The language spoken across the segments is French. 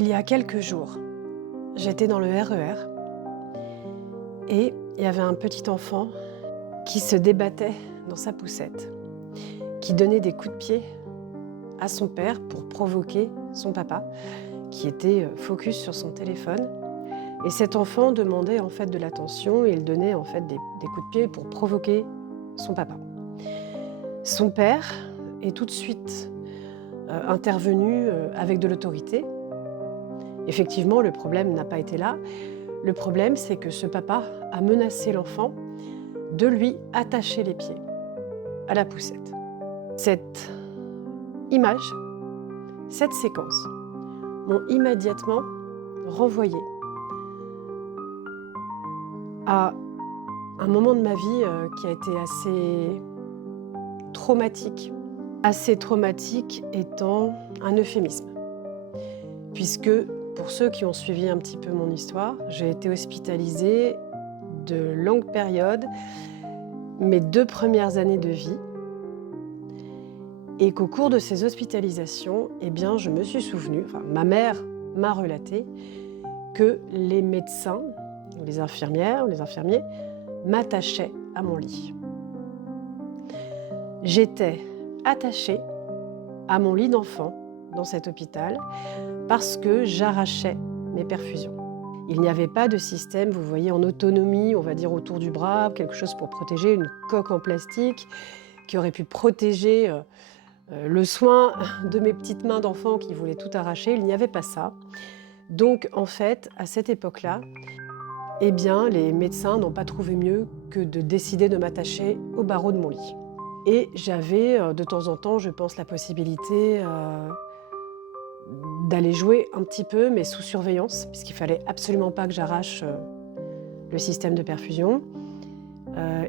Il y a quelques jours, j'étais dans le RER et il y avait un petit enfant qui se débattait dans sa poussette, qui donnait des coups de pied à son père pour provoquer son papa, qui était focus sur son téléphone. Et cet enfant demandait en fait de l'attention et il donnait en fait des coups de pied pour provoquer son papa. Son père est tout de suite intervenu avec de l'autorité. Effectivement, le problème n'a pas été là. Le problème, c'est que ce papa a menacé l'enfant de lui attacher les pieds à la poussette. Cette image, cette séquence m'ont immédiatement renvoyé à un moment de ma vie qui a été assez traumatique. Assez traumatique étant un euphémisme. Puisque, pour ceux qui ont suivi un petit peu mon histoire, j'ai été hospitalisée de longues périodes, mes 2 premières années de vie, et qu'au cours de ces hospitalisations, eh bien, je me suis souvenue, ma mère m'a relaté, que les médecins, les infirmières ou les infirmiers, m'attachaient à mon lit. J'étais attachée à mon lit d'enfant dans cet hôpital parce que j'arrachais mes perfusions. Il n'y avait pas de système, vous voyez, en autonomie, on va dire autour du bras, quelque chose pour protéger, une coque en plastique qui aurait pu protéger le soin de mes petites mains d'enfant qui voulaient tout arracher. Il n'y avait pas ça. Donc, en fait, à cette époque-là, eh bien, les médecins n'ont pas trouvé mieux que de décider de m'attacher au barreau de mon lit. Et j'avais de temps en temps, je pense, la possibilité d'aller jouer un petit peu, mais sous surveillance, puisqu'il fallait absolument pas que j'arrache le système de perfusion.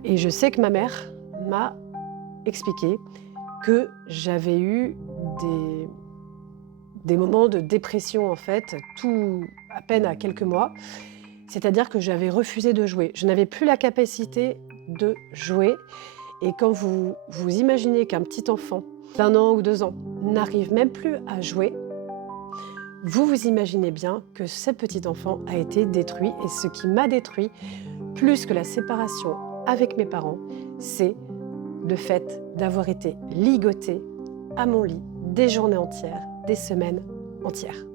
Et je sais que ma mère m'a expliqué que j'avais eu des moments de dépression, en fait, tout à peine à quelques mois. C'est-à-dire que j'avais refusé de jouer. Je n'avais plus la capacité de jouer. Et quand vous imaginez qu'un petit enfant d'1 an ou 2 ans n'arrive même plus à jouer, vous imaginez bien que ce petit enfant a été détruit. Et ce qui m'a détruit, plus que la séparation avec mes parents, c'est le fait d'avoir été ligotée à mon lit des journées entières, des semaines entières.